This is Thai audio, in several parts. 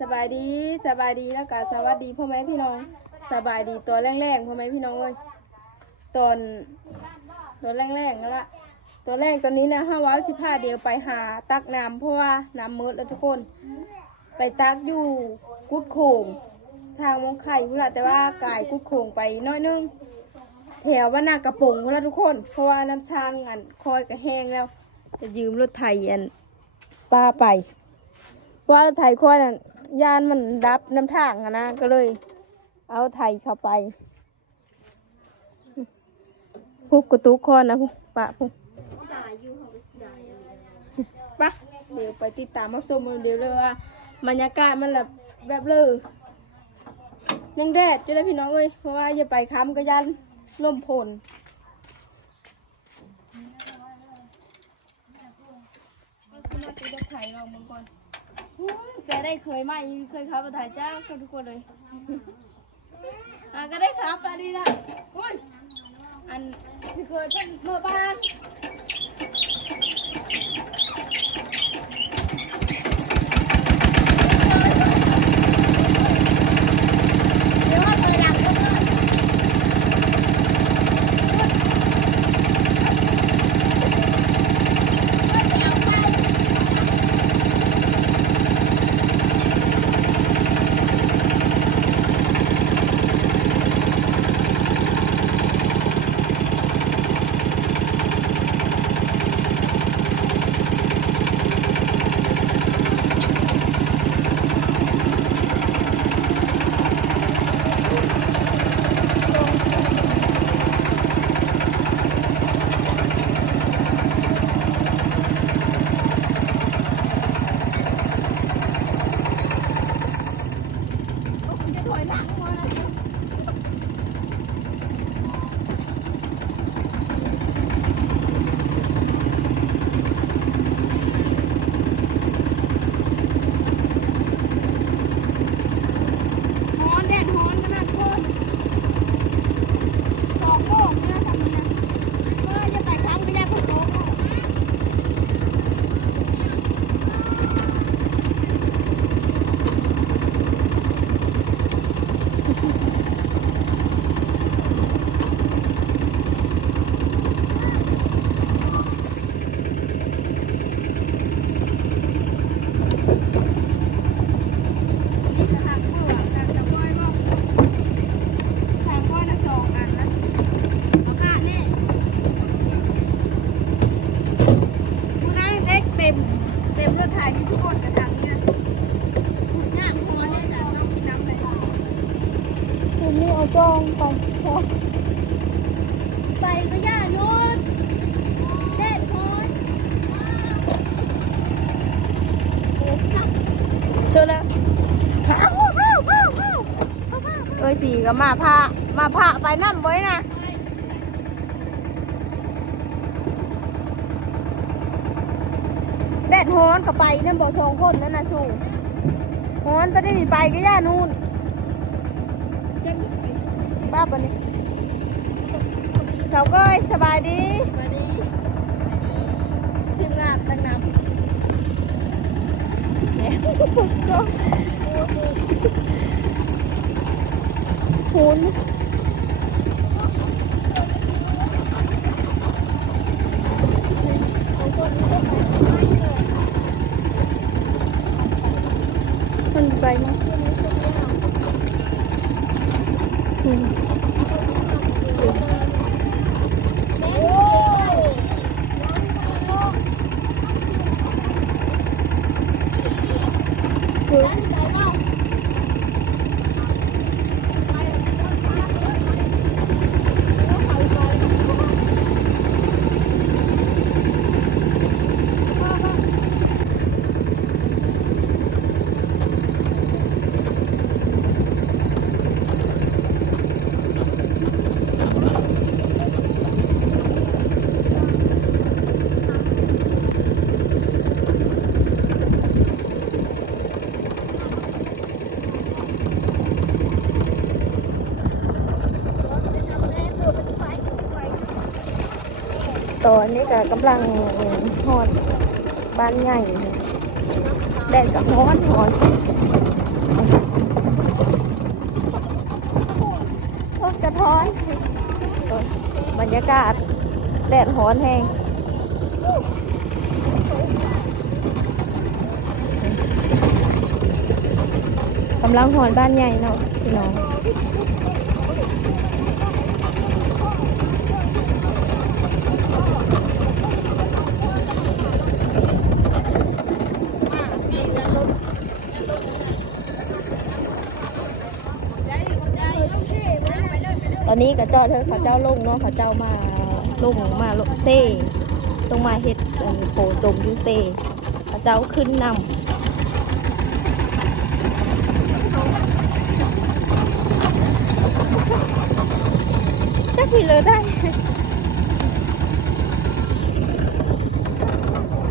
สบายดีสบายดีแล้วก็สวัสดีพ่อแม่พี่น้อง สบายดีตัวแรงๆพ่อแม่พี่น้องเอ้ยตอนตัวแรงๆนั่นละตัวแรกตอนนี้นะห้าว้าสิบห้าเดียวไปหาตักน้ำเพราะว่าน้ำมืดแล้วทุกคน ไปตักอยู่กุดโขงทางมงไข่พุ่นละแต่ว่ากายกุดโขงไปน้อยนึงแถวว่านากระโปงพุ่นละทุกคน เพราะว่าน้ำช้างอันคอยกระแห้งแล้ว จะยืมรถไถอันป้าไปเพราะว่าไถคอยน่ะ ยานมันดับน้ำทางอะนะก็เลย เอาไถเข้าไปพุกกระตุกคอนะพุปะพุปะเดี๋ยวไปติดตามมาชมเดี๋ยวเลยว่าบรรยากาศมันแบบแบบเลยยังแดดจะได้พี่น้องเอ้ยเพราะว่าอย่าไปค้ำก็ยันลมพลก็คือมาตีรถไถลองมังก่อนแกได้เคยไหมเคยขับรถไถจ้าก็ทุกคนเลยอะก็ได้ครับตาดีนะอุ้ยอันที่เคยเป็นเมื่อบ้าน ก็มาพามาพาไปน้ำไว้นะแดดฮ้อนก็ไปนั่นบ่สองคนนั่นนะชูฮ้อนไปได้มีไปก็ย่านู่นป้าปะนี่เขาก็สบายดีสบายดีทีมงานตั้งน้ำเนี่ยก็ หุ อันนี้ก็กำลังหอนบ้านใหญ่แดดกับร้อนหอนรถกระท้อน บรรยากาศ แดดร้อนแห้งกำลังหอนบ้านใหญ่เนาะพี่น้อง อนนี้กระจ้าเธอเขาเจ้าลงเนาะเขาเจ้ามาลงมาลงเซ่ลงมาเฮ็ดอันโผจมยูเซ่เขาเจ้าขึ้นนำจะขี่เลยได้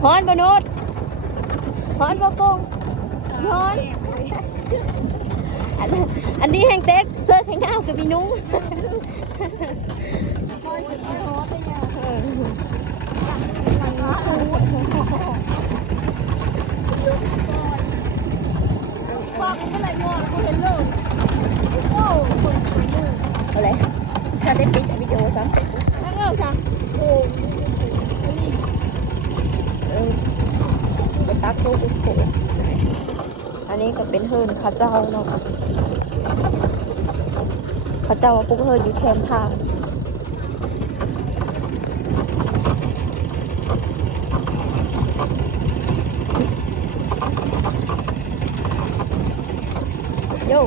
ฮอนบนุษฮอนบกงฮอนอันนี้แห้งเต็กเสื้อแห้งเงากับพี่นุ้ง อะไรถ้าได้ปิดวิดีโอซ้ำเออไปตักโต๊ะดูโอันนี้ก็เป็นเฮิร์นข้าเจ้าเนาะ เขาเจ้าว่าปุ๊กเฮออยู่แคมป์ทางโย่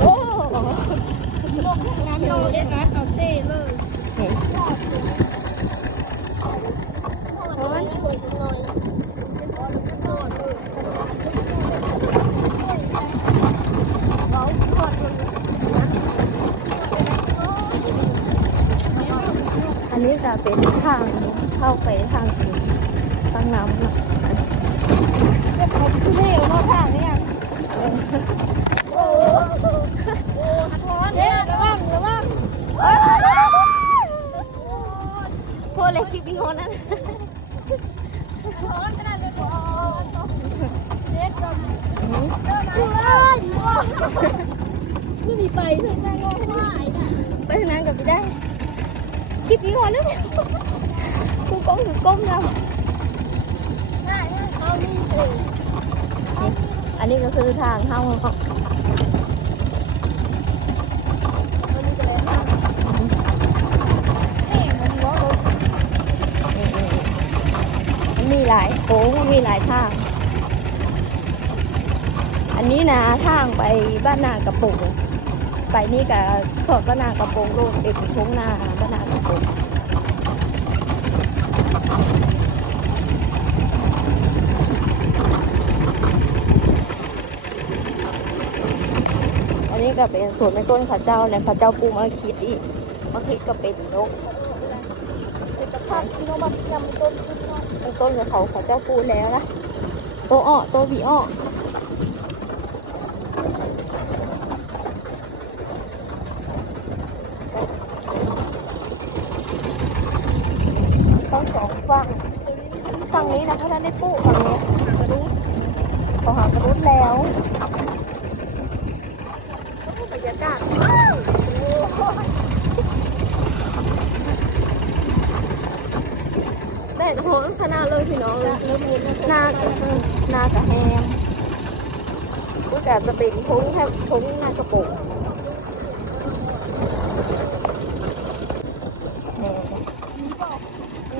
โอ้ อั นี้จะเป็นทางเข้าไปทางทางน้ำเนาะโคเล็กคลิปวิงโอนั้นอื้อไม่มีไปเพื่อนแม่งงว่ไอ้น่ะไปทางนั้นกับไปได้ ลิปวิงโอนั้นกูก้มคือก้มเราได้องอันนี้ก็คือทางเข้าขามันจะเลยห้ามแม่มันว่าเรามันมีหลายโค้งมีหลายทาง อันนี้นะทางไปบ้านนากระปุกไปนี่กับสอดบ้านนากระปุกโลดเป็นโค้งนาบ้านนา ก็เป็นสวนแม่ต้นข้าเจ้าเนี่ยข้าเจ้าปูมะขิดอีกมะขิดก็เป็นนกเป็นสภาพที่เรามาทำต้นขึ้นต้นของเขาข้าเจ้าปูแล้วนะโตอ้อโตบีอ้อ ต้องสองฝั่งฝั่งนี้นะเพราะท่านได้ปลูกฝั่งนี้ กระดูก พอหากระรุดแล้ว บรรยากาศ แดดโหนขนาดเลยพี่น้องเลยหน้าก็หน้ากระแหงก็แต่จะเป็นทุ้งแค่ทุ้งหน้ากระโปรง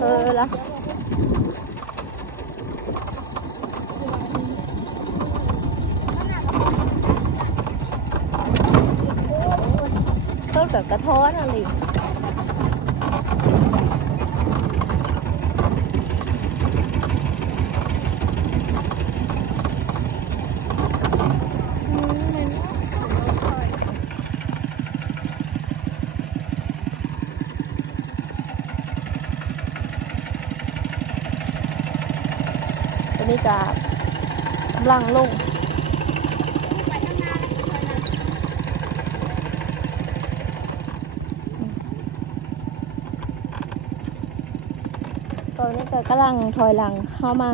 เออละต้นแบบกระท้อนอะไร ล่างลงตอนนี้เกิดกำลังถอยหลังเข้ามา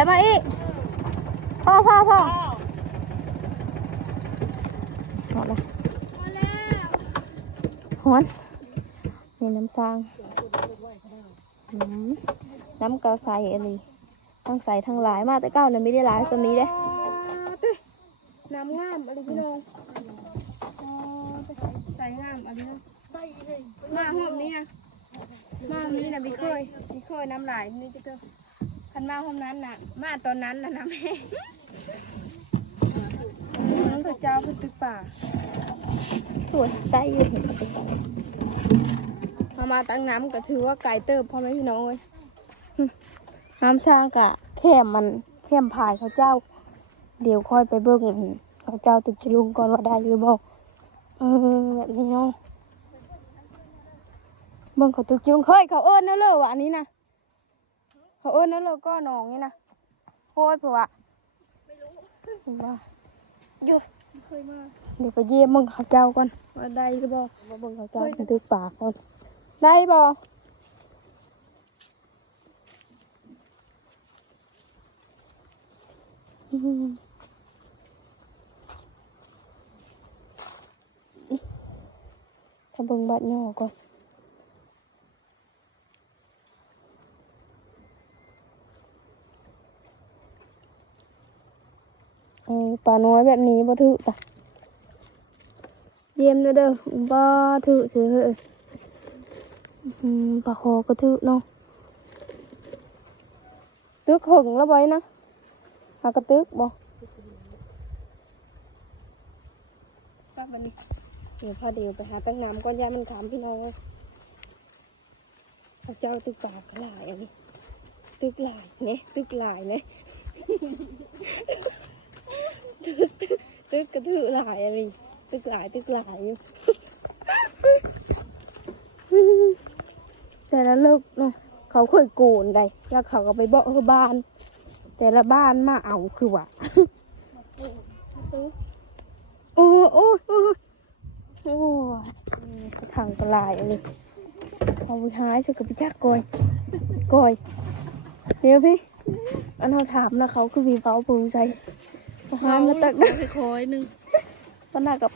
ไปมาอีกพ่อพ่อพ่อหมดละหอนนี่น้ำซางอืมน้ำกระใสอันนี้ทั้งใสทั้งหลายมากแต่เก้าเนี่ยไม่ได้หลายตัวนี้เด้น้ำงามอะไรพี่น้องอ๋อใส่งามอะไรเนาะมาหอมนี้นะมาหอมนี้นะพี่เคยพี่เคยน้ำลายนี่จะเกิด คันมาหอมนั้นน่ะ มาตอนนั้นน่ะนะแม่น้องเจ้าเพิ่นตึกป่าสวยใสอยู่เห็นปะเอามาตั้งน้ำก็ถือว่าไก่เติบพ่อแม่พี่น้องเลยน้ำช้างกะแค่มันแค่มพายเขาเจ้า เดี๋ยวค่อยไปเบิ่งเขาเจ้าตึกชลุงก่อนว่าได้หรือบอกเออแบบนี้เนาะเบิ่งเขาตึกชลุงเฮ้ยเขาเอิ้นแล้วเลยวะอันนี้นะ เขาเอิ้นแล้วเลยก็หนองนี่นะโอ้ยเผื่อวะไม่รู้ว่าอยู่เคยมาเดี๋ยวไปเยี่ยมมึงเขาเจ้าก่อนว่าได้หรือบ่มาเบิ่งเขาเจ้าตึกปากก่อนได้บ่อืมถ้าเบิ่งบัดย่อก่อนเออ ปลาน้อยแบบนี้บ่ถือจ้ะเยี่ยมเด้อเด้อบ่ถือซื้อเฮ้ยอืมปลาคอก็ถือเนาะตึกหึงแล้วไว้นะหากระตึกบ่สักวันนี้เดี๋ยวพอเดี๋ยวไปหาแป้งน้ำก้อนยามันขามพี่น้องเลยเขาเจ้าตึกปากหลายอันนี้ตึกหลายเนี่ยตึกหลายเนี่ยตึกตึก ตึกกระถือหลายอันนี้ตึกหลายตึกหลายอยู่แต่ละเลิกเนาะเขาเคยโกนได้แล้วเขาก็ไปบอกคือบ้าน แต่ละบ้านมาเอาคือว่าโอ้โอ้โอ้โอ้เขาทางกระลายอันนี้เอาไปหายสุกับพี่จักกอยกอยเดี๋ยวพี่อันเราถามนะเขาคือวีเฝ้าปูใจเอาหายมาตักคอยคอยหนึ่ง ปนหน้ากับ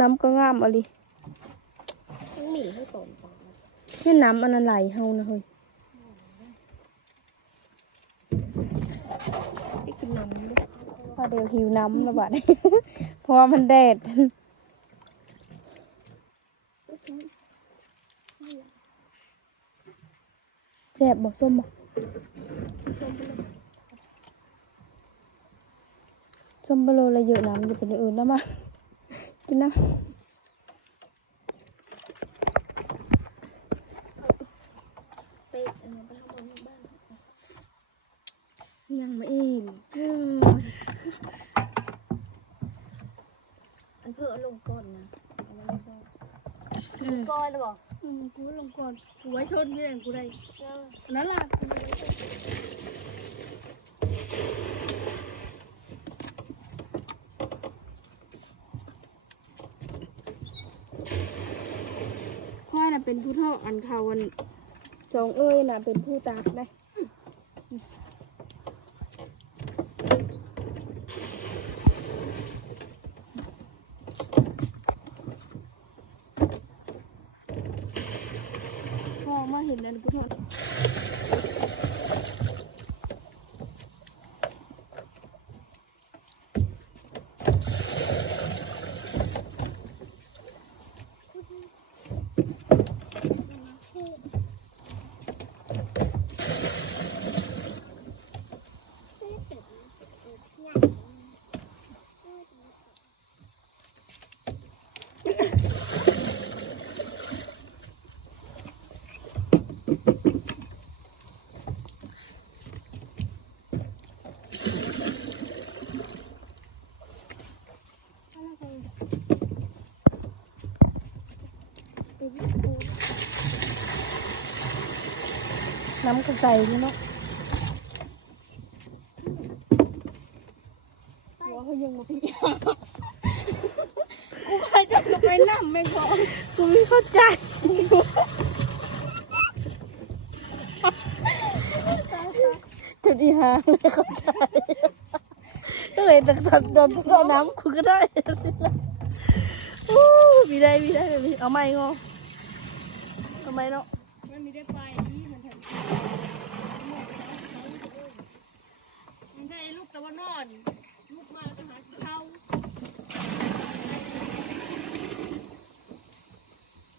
น้ำก็งามอะไรหมีให้ตนนี่น้ำอันนั้นไหลเฮานะเฮ้ยไปกินน้ำด้วยพอเดี๋ยวหิวน้ำแล้วบัดเพราะมันแดดแซ่บบอกส้มบอก ส้ มไปเลยส้มบโลอะไรเยอะน้ำจะเป็นอย่างอื่นแล้วมากินนะไปอันนี้ไปทำบนบ้านยังไม่อิ่มอันเพื่อลงก่อนนะเอาไว้ก่อนอืมก้อนหรออืมกูลงก่อนกูไว้ชนนี่แหละกูได้นั่นล่ะค่อยน่ะ เป็นผู้เท่าอันเขาวันสองเอ้ยน่ะเป็นผู้ตากได้พ่อมาเห็นนั้นผู้เท่า น้ำกระใสนี่เนาะหัวเขายังมาพี่กูใครจะไปนั่งไม่พอกูไม่เข้าใจจุดอีหาไม่เข้าใจก็เลยตักตักโดนท่อน้ำกูก็ได้โอ้มีได้มีได้มีเอาไม่งอเอาไม่เนาะมันไม่ได้ไปนี่ มันทำมันได้ลูกตะวันนอน ลูกมาจะหาเขา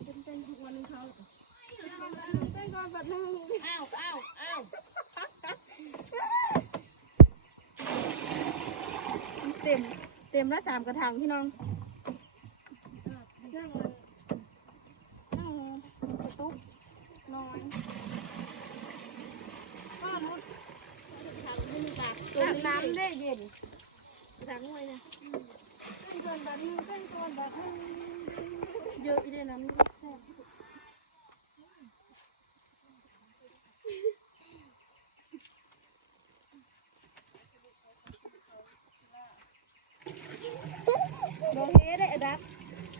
เป็นเป็นทุกวันเขาเป็นก่อนบัดนึงอ้าวอ้าวอ้าวเต็มเต็มละสามกระถางพี่น้องนั่งนั่งกระตุกนอน ก็มุดทางไม่มีตา อาบน้ำได้เย็นทางไว้นะเส้นเกินแบบนึงเส้นเกินแบบนึงเยอะอีเดน้ำนี่แซ่บโดเฮได้อดับ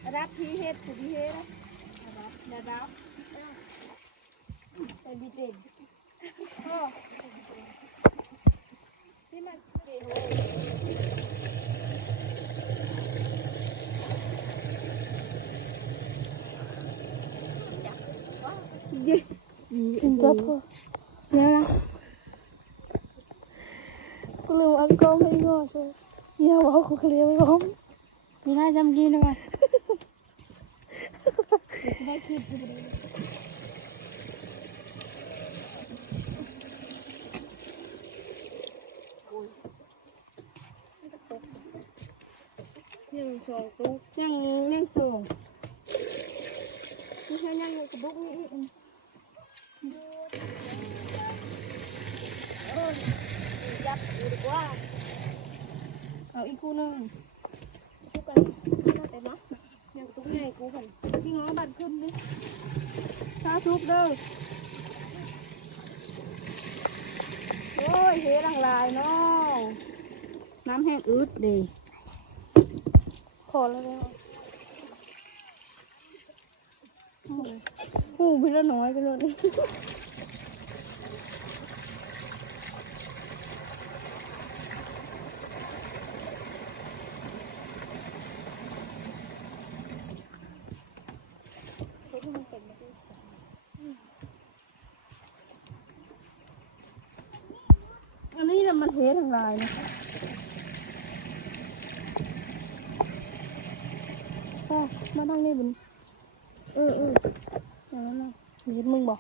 อดับพีเฮ็ดถูกพีเฮ็ดนะอดับอดับไปบีเต็ม ที่มันเก๋โห กินจับพอเนี่ยนะกูลืมอังกอร์ไม่งอใช่ เยี่ยว่ากูเคลียร์ไปพร้อมมีได้าจำกินได้ไมได้คิดยังสองตุ๊กยังยังสองไม่ใช่ยังกระบุกนี่ยับดีกว่า เอาอีกคู่หนึงคู่กันน่าจะนะยังตุ้งใหญ่กูกันที่ง้อบันขึ้นดิซาทุกเด้อโอ้ยเฮลังลายเนาะน้ำแห้งอืดดี พอแล้วแล้ว หูพี่ละน้อยไปเลยอันนี้น่ะมันเททั้ง ลายนะพ่อมานั่งนี่บน เออเอออย่างนั้นนะ มีมึงบอก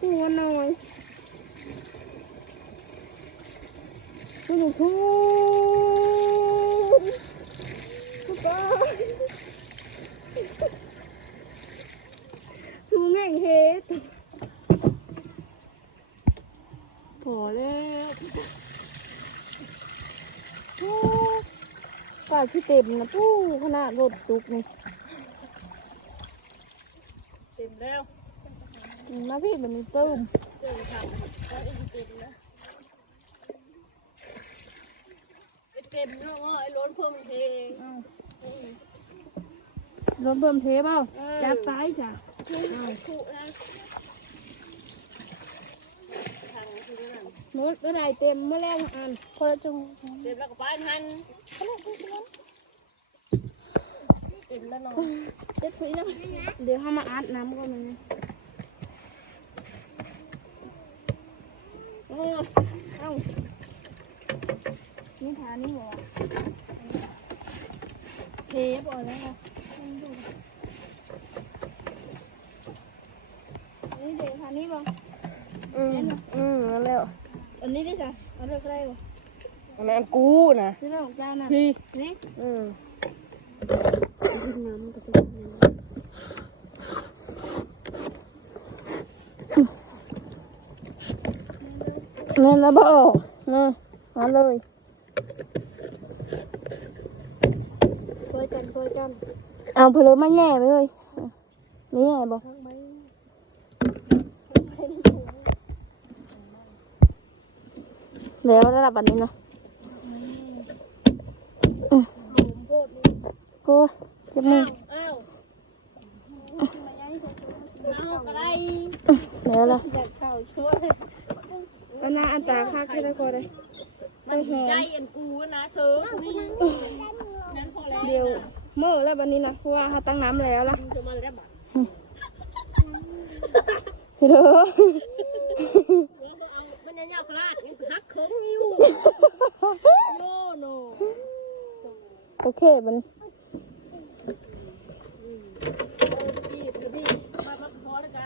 หัวหน่อย ดูดูคูคูป้าดูแม่งเฮ็ดพอแล้วโอ้กาที่เต็มนะปู้ขนาดรถจุกนี่เต็มแล้วมาพี่มันมีเติมเจอค่ะก็เอ็นเต็มนะเต็มเนาะไอ้ล้น เพิ่มเทงรถเบิ่มเทเปล่าจับซ้ายจ้ะคู่นะทางคือนั่นรถก็ได้เต็มเมื่อแรกอันคนละจงเต็มแล้วก็ป้ายทันเต็มแล้วเนาะเด็ดคุยนะเดี๋ยวเขามาอัดน้ำก่อนนะเออเอ้านี่ทานี่หรอ เทปอ่อนแล้วค่ะนี่เดี๋ยวทานี่บ่ อืมอืมแล้ว อันนี้ดิจ้ะเอาเลือกได้บ่ อันนั้นกูนะ ที่เราของเจ้าน่ะ พี่ นี่ เออ น้ำก็จะ แม่นแล้วบ่มามาเลย ช่วยกันช่วยกัน เอาเพลอ มาแย่ไปเลยไม่แย่บ่ทั้งไม้แล้วระดับอันนี้เนาะกูเจ็บมืออ้าวเอาอะไรแล้วล่ะอันน่าอันตาค่าขึ้นได้ก็ได้มันใจอันกูนะซื้อนี่นั้นพอแล้วเดียว เมื่อแล้ววันนี้นะเพราะว่าเขาตั้งน้ำแล้วล่ะจะมาแล้วบัดเด้อเอามันยังยาวพลาดยังหักเคิงอยู่โน่โน่โอเคมันพี่พี่มามาพอแล้วจ้ะ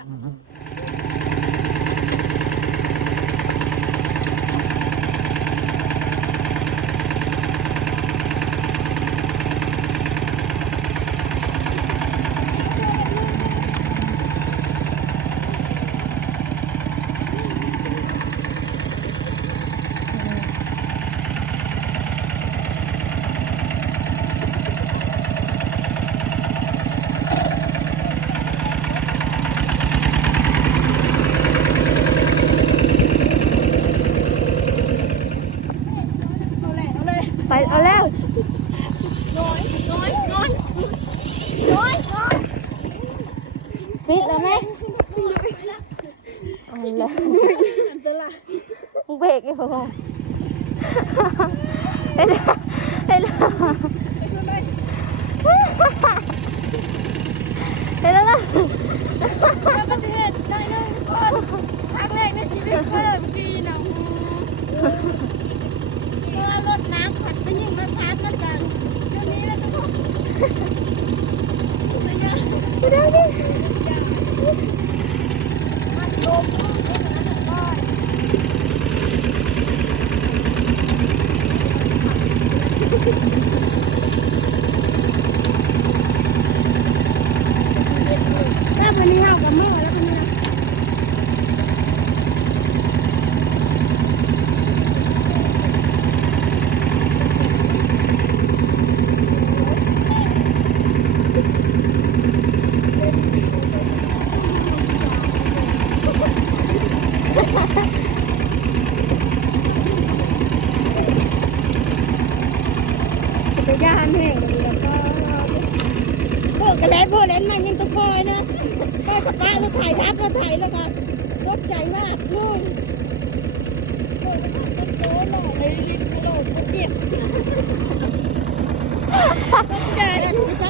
ไป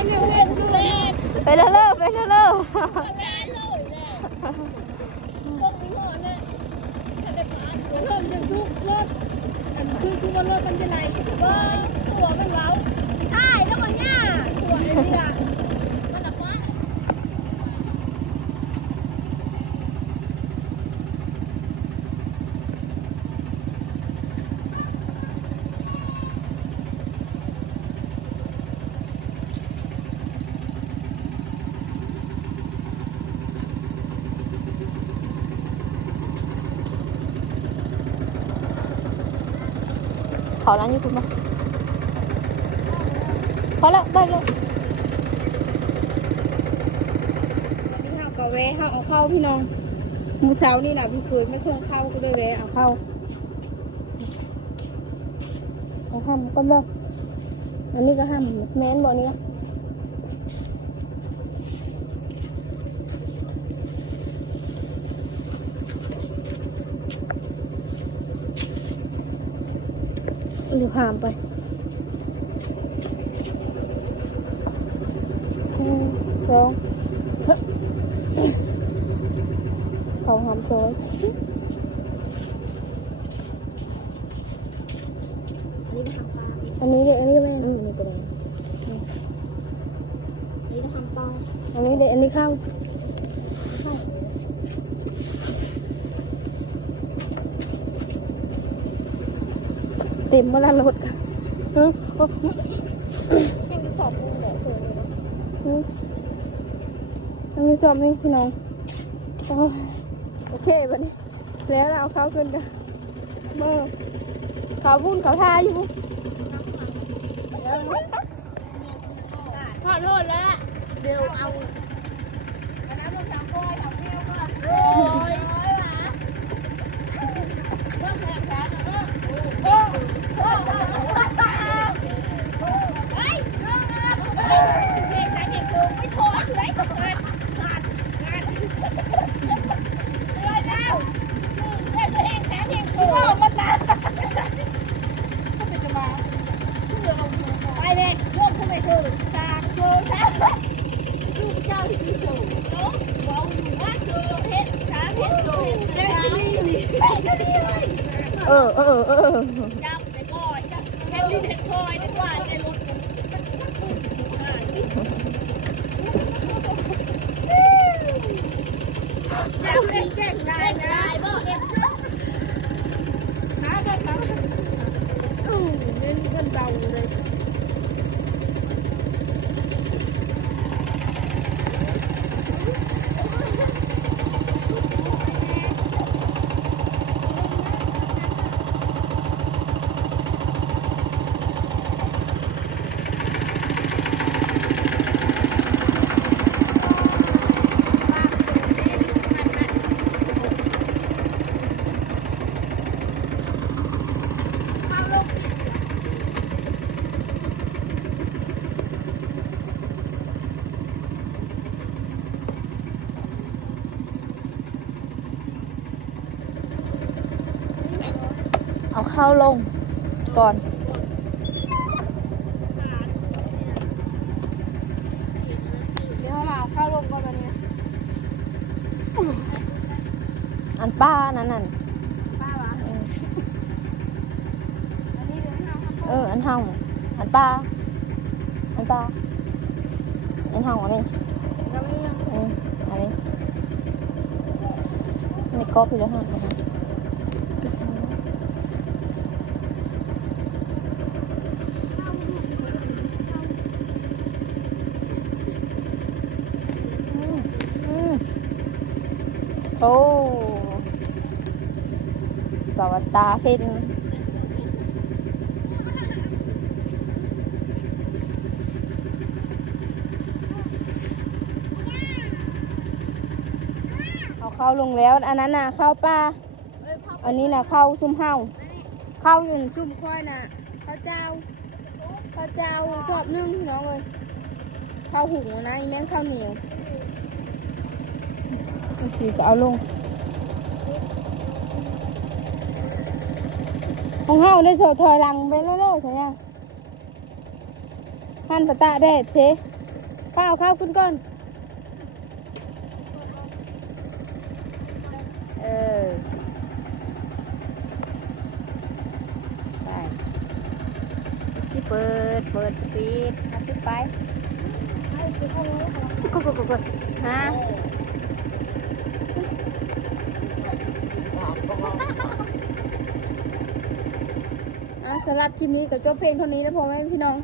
เรียกเล่นด้วไปแล้วเลิกไปแล้วเลิกเริ่มจะซุกรถอันคือคือว่ารถมันจะไหลว่าตัวมันเว้าใช่แล้วมันย่าตัวไอ้นี่ล่ะมันอะว่า ขอร้า นยูทูบมาพอแล้วไปเลยวันนี้เฮาก็แวะเฮาเอาเข้าพี่น้องมื้อเช้านี่น่ะพี่เคยมาส่งข้าวก็เลยแวะเอาเข้าเอาห้ามก็เลิกอันนี้ก็ห้ามแม้นบอกนี่ก็ อยู่ห้ามไปหนึ่งสองเขาหามซอยอันนี้เด็กอันนี้ก็ไม่อืมอันนี้ก็ได้นี่ก็ทำต้องอันนี้เด็กอันนี้เข้า เต็มเวลารถค่ะเออยังจะสอบกูแหละเออเลยเนาะอืมอันนี้ชอบไหมพี่น้องโอเคบัดนี้ แล้วเราเขาขึ้นกันเมื่อเขาบุญเขาทาอยู่ขอโทษแล้วเดี๋ยวเอาไปเลยร่วมขึ้นไปสู่ตาโชว์ตาลูกเที่สู่เนาะเราอยู่ว่าเจอเพชรช้าเพชรโชว์เพชรช้าเรดีเลย เออเออ จับไปก่อนจับแค่ลิ้นเห็นชอยดีกว่าในรถ เก่งได้นะบ่เอ็ม น้าก็ทำอือเน้นกันเดาเลย เอาเข้าลงก่อนเดี๋ยวเขามาเอาข้าวลงก่อนวันนี้อันป้านั่นน่ะป้าวะเอออันนี้เดี๋ยวให้เราทำเอออันเฮาอันป้าอันป้าอันเฮาอันนี้เราไม่ยังเอออันนี้ไม่ก๊อปอยู่แล้วฮะอืมอืมโอ้ สวัสดาเพ็ญเอาเข้าลงแล้ว อันนั้นน่ะเข้าป้า อันนี้น่ะเข้าซุ่มเฮาเข้าอยู่จุ่มค่อยน่ะข้าวเจ้าข้าวเจ้าชอบนึ่งน้องเลยข้าวหุงนะอีแม่งข้าวเหนียวโอเคจะเอาลง ของเฮาได้สอยถอยหลังไปเรื่อยๆใช่ยังหันปะตะแดดเชป้าเอาข้าวขึ้นก่อนเออไปที่เปิดเปิดสปีดเอาขึ้นไปกดกดกดกดฮะ สำหรับคลิปนี้ก็จบเพลงเท่านี้นะพ่อแม่พี่น้อง